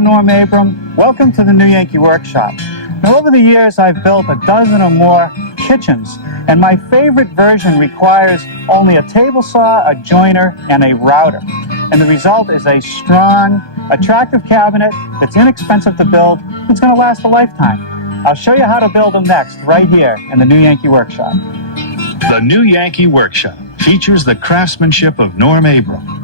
I'm Norm Abram. Welcome to the New Yankee Workshop. Now, over the years, I've built a dozen or more kitchens, and my favorite version requires only a table saw, a joiner, and a router. And the result is a strong, attractive cabinet that's inexpensive to build. It's going to last a lifetime. I'll show you how to build them next, right here in the New Yankee Workshop. The New Yankee Workshop features the craftsmanship of Norm Abram.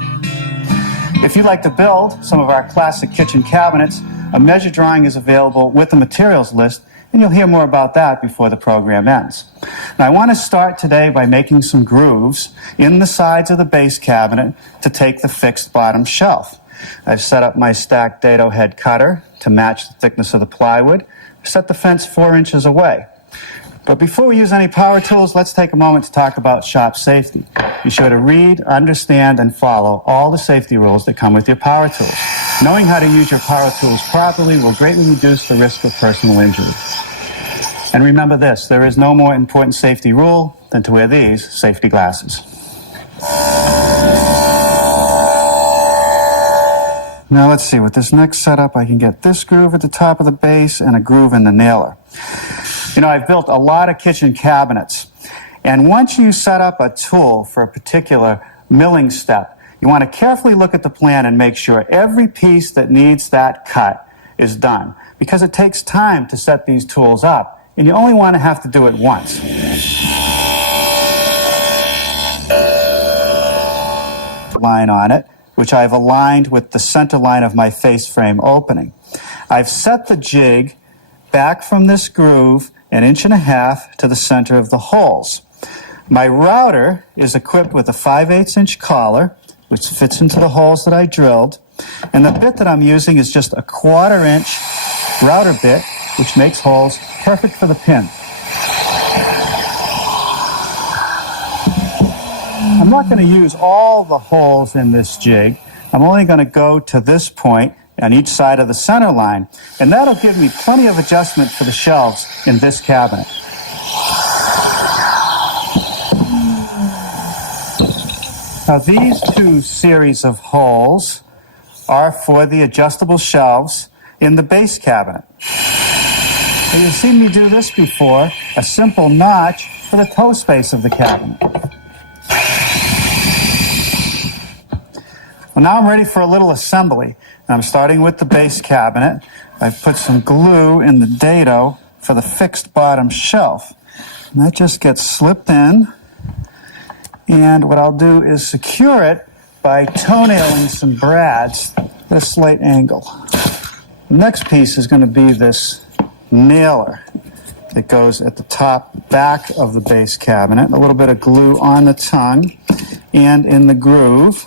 If you'd like to build some of our classic kitchen cabinets, a measure drawing is available with the materials list, and you'll hear more about that before the program ends. Now, I want to start today by making some grooves in the sides of the base cabinet to take the fixed bottom shelf. I've set up my stacked dado head cutter to match the thickness of the plywood. Set the fence 4 inches away. But before we use any power tools, let's take a moment to talk about shop safety. Be sure to read, understand, and follow all the safety rules that come with your power tools. Knowing how to use your power tools properly will greatly reduce the risk of personal injury. And remember this, there is no more important safety rule than to wear these safety glasses. Now let's see, with this next setup, I can get this groove at the top of the base and a groove in the nailer. You know, I've built a lot of kitchen cabinets, and once you set up a tool for a particular milling step, you want to carefully look at the plan and make sure every piece that needs that cut is done, because it takes time to set these tools up, and you only want to have to do it once. Line on it, which I've aligned with the center line of my face frame opening. I've set the jig back from this groove 1.5 inches to the center of the holes. My router is equipped with a 5/8 inch collar, which fits into the holes that I drilled, and the bit that I'm using is just a 1/4 inch router bit, which makes holes perfect for the pin. I'm not going to use all the holes in this jig. I'm only going to go to this point on each side of the center line, and that'll give me plenty of adjustment for the shelves in this cabinet. Now, these two series of holes are for the adjustable shelves in the base cabinet. Now, you've seen me do this before, a simple notch for the toe space of the cabinet. Well, now I'm ready for a little assembly. I'm starting with the base cabinet. I've put some glue in the dado for the fixed bottom shelf. And that just gets slipped in. And what I'll do is secure it by toenailing some brads at a slight angle. The next piece is going to be this nailer that goes at the top back of the base cabinet. A little bit of glue on the tongue and in the groove.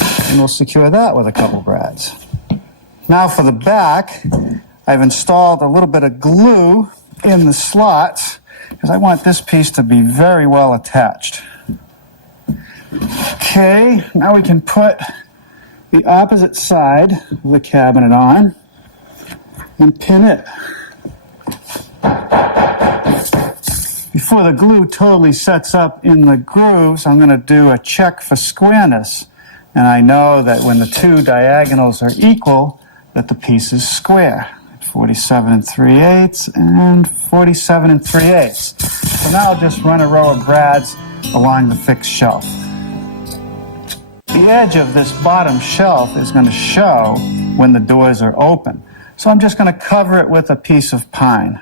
And we'll secure that with a couple brads. Now for the back, I've installed a little bit of glue in the slots because I want this piece to be very well attached. Okay, now we can put the opposite side of the cabinet on and pin it. Before the glue totally sets up in the grooves, I'm going to do a check for squareness. And I know that when the two diagonals are equal, that the piece is square. 47 3/8 and 47 3/8. So now I'll just run a row of brads along the fixed shelf. The edge of this bottom shelf is going to show when the doors are open. So I'm just going to cover it with a piece of pine.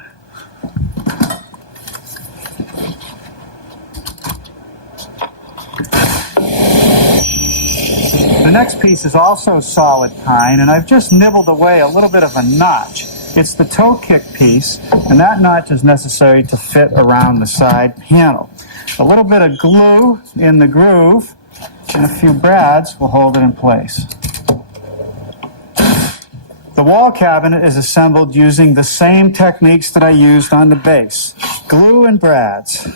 The next piece is also solid pine, and I've just nibbled away a little bit of a notch. It's the toe kick piece, and that notch is necessary to fit around the side panel. A little bit of glue in the groove and a few brads will hold it in place. The wall cabinet is assembled using the same techniques that I used on the base. Glue and brads.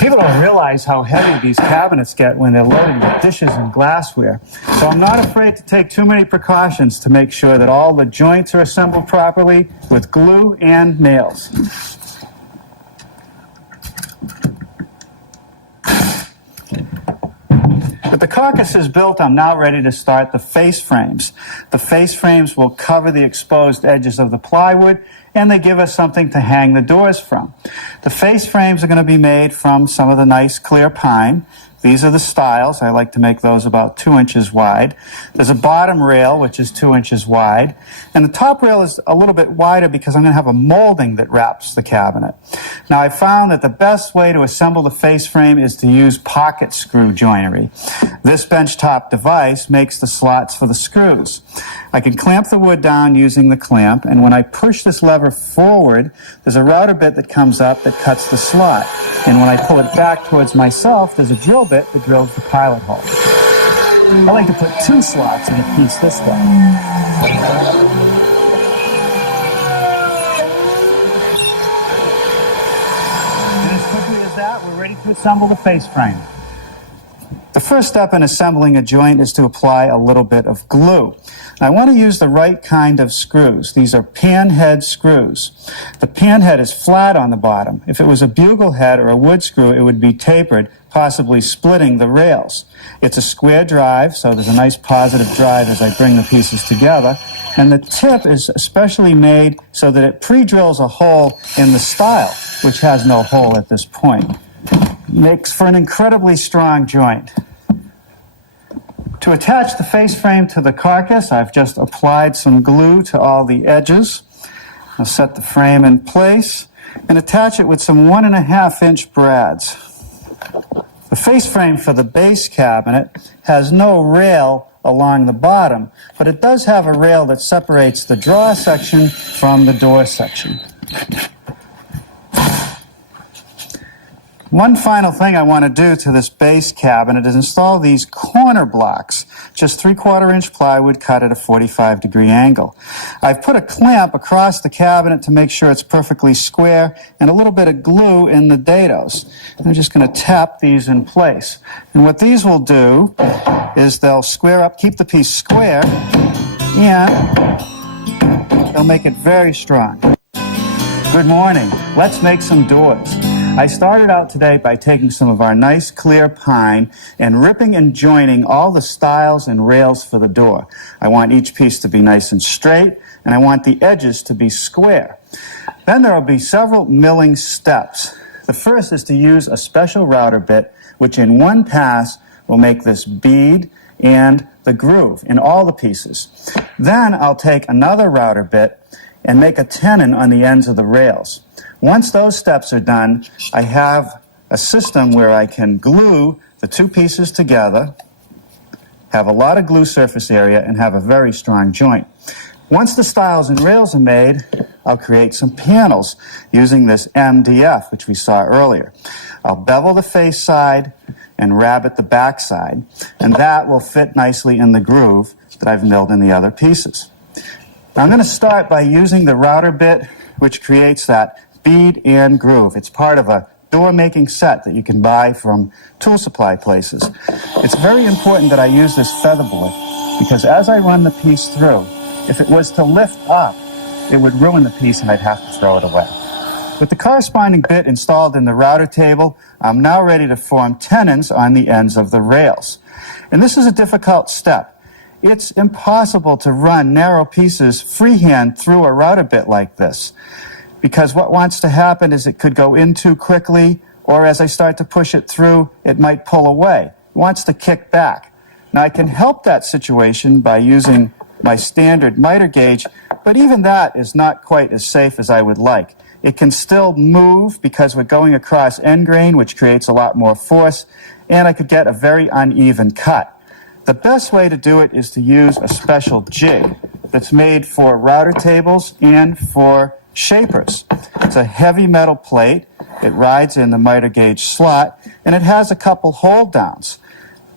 People don't realize how heavy these cabinets get when they're loaded with dishes and glassware. So I'm not afraid to take too many precautions to make sure that all the joints are assembled properly with glue and nails. With the carcasses built, I'm now ready to start the face frames. The face frames will cover the exposed edges of the plywood, and they give us something to hang the doors from. The face frames are going to be made from some of the nice clear pine. These are the styles. I like to make those about 2 inches wide. There's a bottom rail, which is 2 inches wide. And the top rail is a little bit wider because I'm going to have a molding that wraps the cabinet. Now, I found that the best way to assemble the face frame is to use pocket screw joinery. This benchtop device makes the slots for the screws. I can clamp the wood down using the clamp, and when I push this lever forward, there's a router bit that comes up that cuts the slot. And when I pull it back towards myself, there's a drill bit that drills the pilot hole. I like to put 2 slots in a piece this way. And as quickly as that, we're ready to assemble the face frame. The first step in assembling a joint is to apply a little bit of glue. I want to use the right kind of screws. These are pan head screws. The pan head is flat on the bottom. If it was a bugle head or a wood screw, it would be tapered, possibly splitting the rails. It's a square drive, so there's a nice positive drive as I bring the pieces together. And the tip is especially made so that it pre-drills a hole in the stile, which has no hole at this point. Makes for an incredibly strong joint. To attach the face frame to the carcass, I've just applied some glue to all the edges. I'll set the frame in place and attach it with some 1.5-inch brads. The face frame for the base cabinet has no rail along the bottom, but it does have a rail that separates the drawer section from the door section. One final thing I want to do to this base cabinet is install these corner blocks, just 3/4-inch plywood cut at a 45-degree angle. I've put a clamp across the cabinet to make sure it's perfectly square and a little bit of glue in the dados. I'm just going to tap these in place. And what these will do is they'll square up, keep the piece square, and they'll make it very strong. Good morning. Let's make some doors. I started out today by taking some of our nice clear pine and ripping and joining all the stiles and rails for the door. I want each piece to be nice and straight, and I want the edges to be square. Then there will be several milling steps. The first is to use a special router bit, which in one pass will make this bead and the groove in all the pieces. Then I'll take another router bit and make a tenon on the ends of the rails. Once those steps are done, I have a system where I can glue the 2 pieces together, have a lot of glue surface area, and have a very strong joint. Once the stiles and rails are made, I'll create some panels using this MDF, which we saw earlier. I'll bevel the face side and rabbet the back side, and that will fit nicely in the groove that I've milled in the other pieces. Now I'm going to start by using the router bit, which creates that bead and groove. It's part of a door making set that you can buy from tool supply places. It's very important that I use this featherboard because as I run the piece through, if it was to lift up, it would ruin the piece and I'd have to throw it away. With the corresponding bit installed in the router table, I'm now ready to form tenons on the ends of the rails. And this is a difficult step. It's impossible to run narrow pieces freehand through a router bit like this, because what wants to happen is it could go in too quickly, or as I start to push it through, it might pull away. It wants to kick back. Now I can help that situation by using my standard miter gauge, but even that is not quite as safe as I would like. It can still move because we're going across end grain, which creates a lot more force, and I could get a very uneven cut. The best way to do it is to use a special jig that's made for router tables and for shapers. It's a heavy metal plate. It rides in the miter gauge slot, and it has a couple hold downs.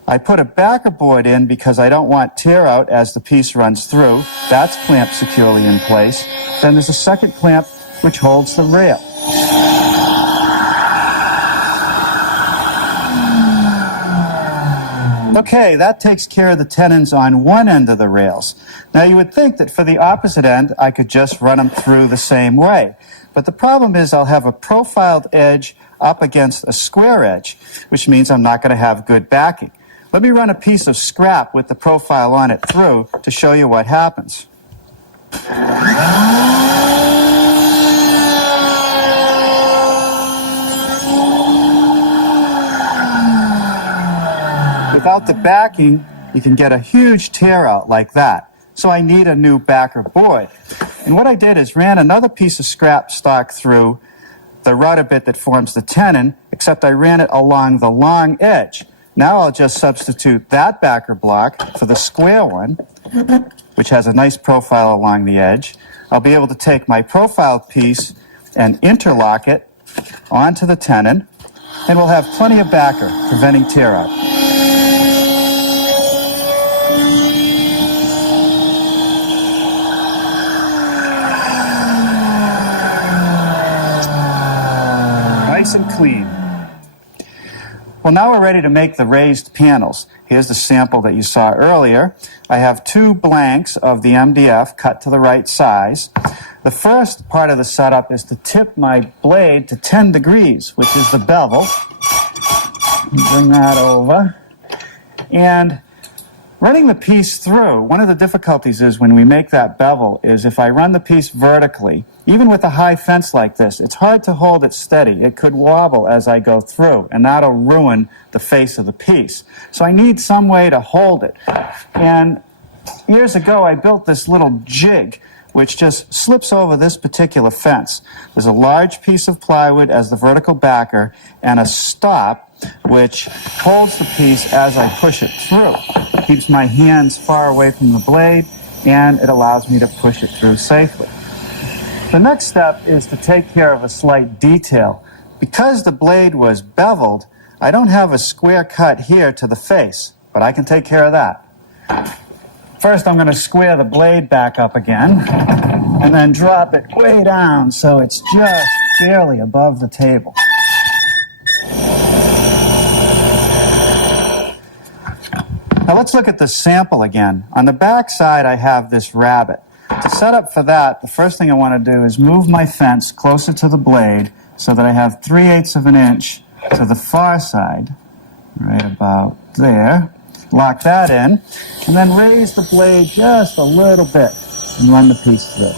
I put a backer board in because I don't want tear out as the piece runs through. That's clamped securely in place. Then there's a second clamp which holds the rail. Okay, that takes care of the tenons on one end of the rails. Now you would think that for the opposite end, I could just run them through the same way. But the problem is I'll have a profiled edge up against a square edge, which means I'm not going to have good backing. Let me run a piece of scrap with the profile on it through to show you what happens. Without the backing, you can get a huge tear out like that. So I need a new backer board. And what I did is ran another piece of scrap stock through the rudder bit that forms the tenon, except I ran it along the long edge. Now I'll just substitute that backer block for the square one, which has a nice profile along the edge. I'll be able to take my profiled piece and interlock it onto the tenon, and we'll have plenty of backer, preventing tear out. Nice and clean. Well, now we're ready to make the raised panels. Here's the sample that you saw earlier. I have 2 blanks of the MDF cut to the right size. The first part of the setup is to tip my blade to 10 degrees, which is the bevel. Bring that over. And running the piece through, one of the difficulties is when we make that bevel is if I run the piece vertically, even with a high fence like this, it's hard to hold it steady. It could wobble as I go through, and that'll ruin the face of the piece. So I need some way to hold it. And years ago, I built this little jig which just slips over this particular fence. There's a large piece of plywood as the vertical backer and a stop which holds the piece as I push it through. It keeps my hands far away from the blade, and it allows me to push it through safely. The next step is to take care of a slight detail. Because the blade was beveled, I don't have a square cut here to the face, but I can take care of that. First, I'm going to square the blade back up again, and then drop it way down so it's just barely above the table. Now let's look at the sample again. On the back side, I have this rabbet. To set up for that, the first thing I want to do is move my fence closer to the blade so that I have 3/8 of an inch to the far side, right about there. Lock that in, and then raise the blade just a little bit and run the piece through.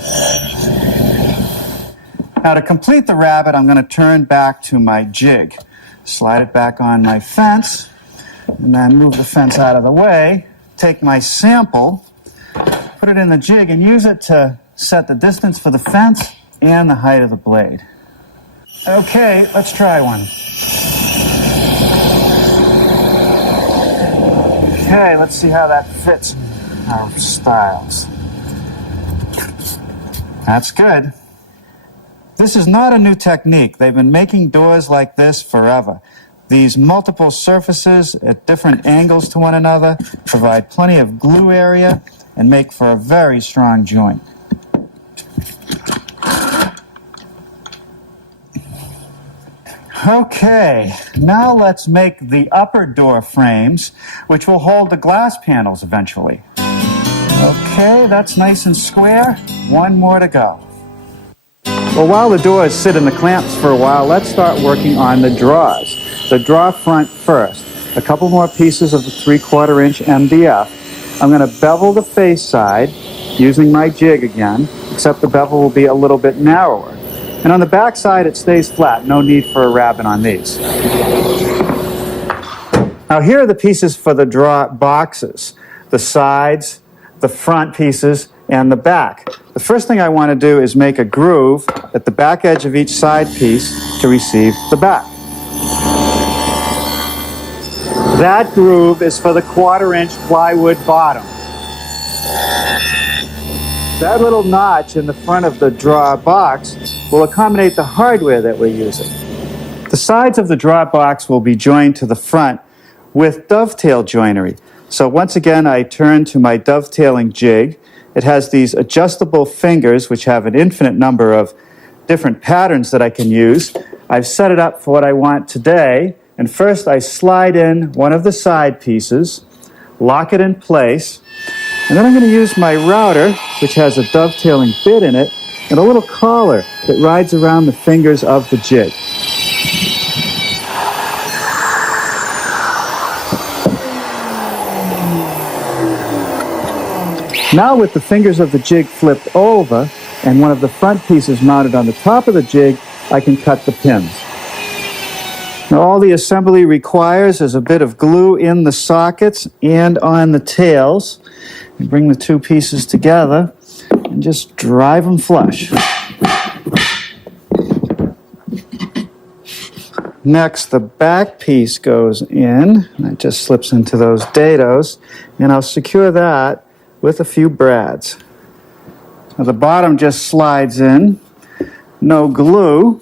Now to complete the rabbet, I'm going to turn back to my jig. Slide it back on my fence, and then move the fence out of the way. Take my sample, put it in the jig, and use it to set the distance for the fence and the height of the blade. Okay, let's try one. Okay, let's see how that fits in our styles. That's good. This is not a new technique. They've been making doors like this forever. These multiple surfaces at different angles to one another provide plenty of glue area and make for a very strong joint. Okay, now let's make the upper door frames, which will hold the glass panels eventually. Okay, that's nice and square. One more to go. Well, while the doors sit in the clamps for a while, let's start working on the drawers. The draw front first. A couple more pieces of the 3/4 inch MDF. I'm going to bevel the face side using my jig again, except the bevel will be a little bit narrower. And on the back side, it stays flat. No need for a rabbet on these. Now here are the pieces for the draw boxes. The sides, the front pieces, and the back. The first thing I want to do is make a groove at the back edge of each side piece to receive the back. That groove is for the 1/4 inch plywood bottom. That little notch in the front of the draw box will accommodate the hardware that we're using. The sides of the draw box will be joined to the front with dovetail joinery. So once again, I turn to my dovetailing jig. It has these adjustable fingers which have an infinite number of different patterns that I can use. I've set it up for what I want today, and first I slide in one of the side pieces lock it in place, and then I'm going to use my router, which has a dovetailing bit in it, and a little collar that rides around the fingers of the jig. Now with the fingers of the jig flipped over and one of the front pieces mounted on the top of the jig, I can cut the pins. Now all the assembly requires is a bit of glue in the sockets and on the tails. You bring the two pieces together and just drive them flush. Next, the back piece goes in, and it just slips into those dados, and I'll secure that with a few brads. Now the bottom just slides in, no glue,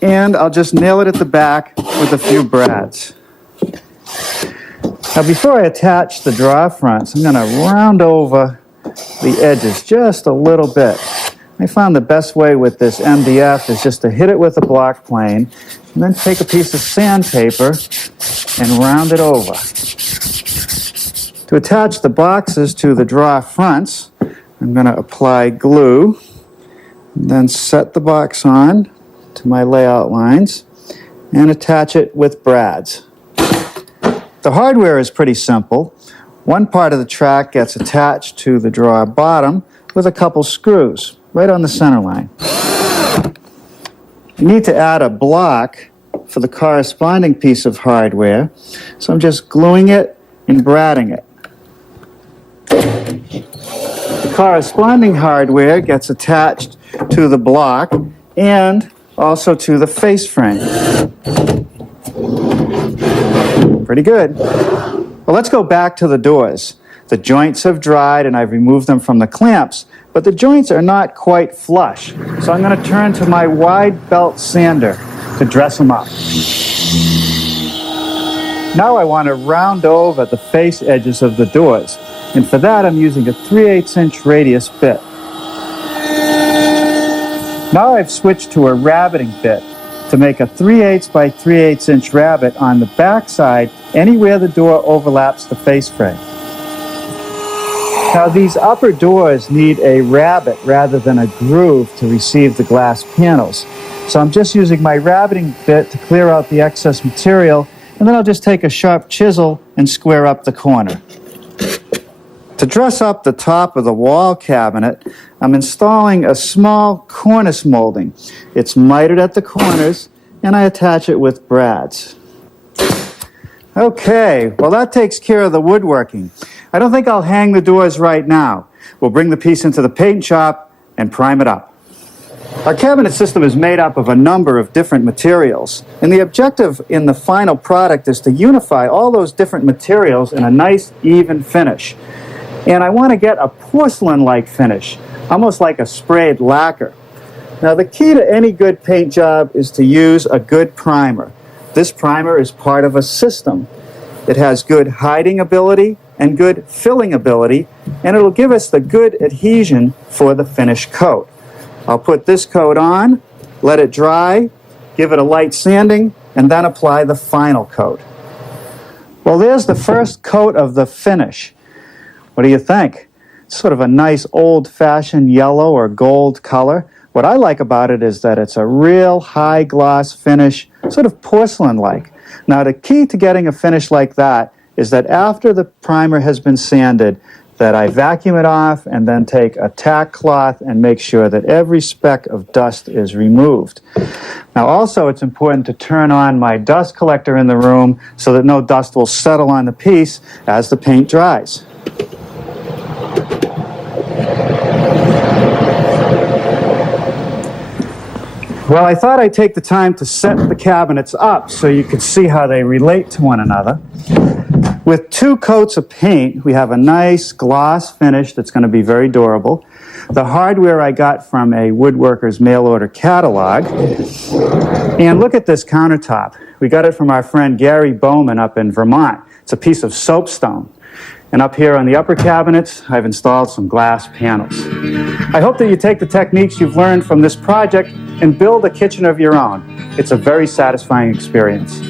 and I'll just nail it at the back with a few brads. Now before I attach the drawer fronts, I'm going to round over the edges just a little bit. I found the best way with this MDF is just to hit it with a block plane and then take a piece of sandpaper and round it over. To attach the boxes to the drawer fronts, I'm going to apply glue, and then set the box on to my layout lines and attach it with brads. The hardware is pretty simple. One part of the track gets attached to the drawer bottom with a couple screws right on the center line. You need to add a block for the corresponding piece of hardware, so I'm just gluing it and bradding it. The corresponding hardware gets attached to the block and also to the face frame. Pretty good. Well, let's go back to the doors. The joints have dried and I've removed them from the clamps, but the joints are not quite flush. So I'm going to turn to my wide belt sander to dress them up. Now I want to round over the face edges of the doors. And for that, I'm using a 3/8" radius bit. Now I've switched to a rabbeting bit to make a 3/8 by 3/8" rabbet on the back side anywhere the door overlaps the face frame. Now these upper doors need a rabbet rather than a groove to receive the glass panels. So I'm just using my rabbeting bit to clear out the excess material, and then I'll just take a sharp chisel and square up the corner. To dress up the top of the wall cabinet, I'm installing a small cornice molding. It's mitered at the corners, and I attach it with brads. Okay, well that takes care of the woodworking. I don't think I'll hang the doors right now. We'll bring the piece into the paint shop and prime it up. Our cabinet system is made up of a number of different materials, and the objective in the final product is to unify all those different materials in a nice, even finish. And I want to get a porcelain-like finish, almost like a sprayed lacquer. Now the key to any good paint job is to use a good primer. This primer is part of a system. It has good hiding ability and good filling ability, and it'll give us the good adhesion for the finished coat. I'll put this coat on, let it dry, give it a light sanding, and then apply the final coat. Well, there's the first coat of the finish. What do you think? It's sort of a nice old-fashioned yellow or gold color. What I like about it is that it's a real high gloss finish, sort of porcelain-like. Now the key to getting a finish like that is that after the primer has been sanded, that I vacuum it off and then take a tack cloth and make sure that every speck of dust is removed. Now also it's important to turn on my dust collector in the room so that no dust will settle on the piece as the paint dries. Well, I thought I'd take the time to set the cabinets up so you could see how they relate to one another. With 2 coats of paint, we have a nice gloss finish that's going to be very durable. The hardware I got from a woodworkers mail order catalog. And look at this countertop. We got it from our friend Gary Bowman up in Vermont. It's a piece of soapstone. And up here on the upper cabinets, I've installed some glass panels. I hope that you take the techniques you've learned from this project and build a kitchen of your own. It's a very satisfying experience.